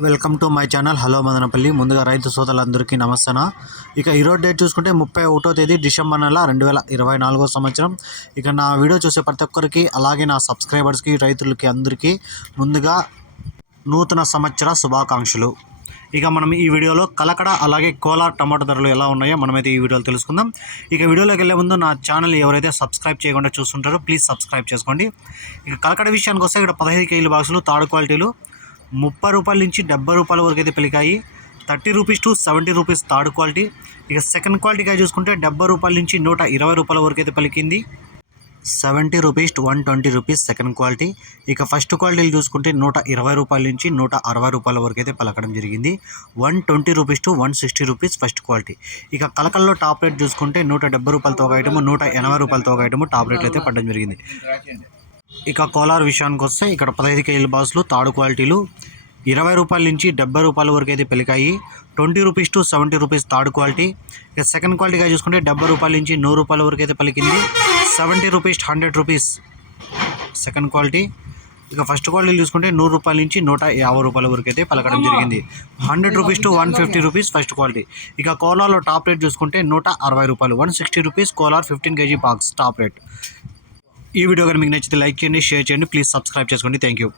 Welcome to my channel. Hello Madanapalle. ముందుగా రైతు సోదరులందరికీ నమస్తన? ఇక ఈరోజు డేట్ చూసుకుంటే ముప్పై ఒకటో తేదీ డిసెంబర్ నెల రెండు వేల ఇరవై నాలుగో సంవత్సరం. ఇక నా వీడియో చూసే ప్రతి ఒక్కరికి అలాగే నా సబ్స్క్రైబర్స్కి రైతులకి అందరికీ ముందుగా నూతన సంవత్సర శుభాకాంక్షలు. ఇక మనం ఈ వీడియోలో కలకడ అలాగే కోలా టమాటో ధరలు ఎలా ఉన్నాయో మనమైతే ఈ వీడియోలో తెలుసుకుందాం. ఇక వీడియోలోకి వెళ్ళే ముందు నా ఛానల్ ఎవరైతే సబ్స్క్రైబ్ చేయకుండా చూస్తుంటారో ప్లీజ్ సబ్స్క్రైబ్ చేసుకోండి. ఇక కలకడ విషయానికి వస్తే ఇక్కడ పదహైదు కేజీల బాక్సులు తాడు క్వాలిటీలు ముప్పై రూపాయల నుంచి డెబ్బై రూపాయల వరకు అయితే పలికాయి. Thirty rupees to seventy rupees third quality. ఇక సెకండ్ క్వాలిటీగా చూసుకుంటే డెబ్బై రూపాయల నుంచి నూట ఇరవై రూపాయల వరకు అయితే పలికింది. Seventy rupees to one twenty rupees second quality. ఇక ఫస్ట్ క్వాలిటీలు చూసుకుంటే నూట ఇరవై రూపాయల నుంచి నూట అరవై రూపాయల వరకు అయితే పలకడం జరిగింది. One twenty rupees to one sixty rupees first quality. ఇక కలకల్లో టాప్ రేట్ చూసుకుంటే నూట డెబ్బై రూపాయలతో ఒక ఐటమ్ నూట ఎనభై రూపాయలతో ఒక ఐటమ్ టాప్ రేట్లు అయితే పడడం జరిగింది. ఇక కోలార్ విషయానికి వస్తే ఇక్కడ పదహైదు కేజీల బాక్సులు తాడు క్వాలిటీలు. ఇరవై రూపాయల నుంచి డెబ్బై రూపాయల వరకు అయితే పెరిగాయి twenty rupees to seventy rupees third quality. ఇక సెకండ్ క్వాలిటీగా చూసుకుంటే డెబ్బై రూపాయల నుంచి నూరు రూపాయల వరకు అయితే పలికింది. Seventy rupees hundred rupees second quality. ఇక ఫస్ట్ క్వాలిటీ చూసుకుంటే నూరు రూపాయల నుంచి నూట యాభై రూపాయల వరకు అయితే పలకడం జరిగింది. Hundred rupees to one fifty rupees first quality. ఇక కోలార్లో టాప్ రేట్ చూసుకుంటే నూట అరవై రూపాయలు one sixty rupees Kolar fifteen KG box top rate. ఈ వీడియో కానీ మీకు నచ్చితే లైక్ చేయండి షేర్ చేయండి ప్లీజ్ సబ్స్క్రైబ్ చేసుకోండి. Thank you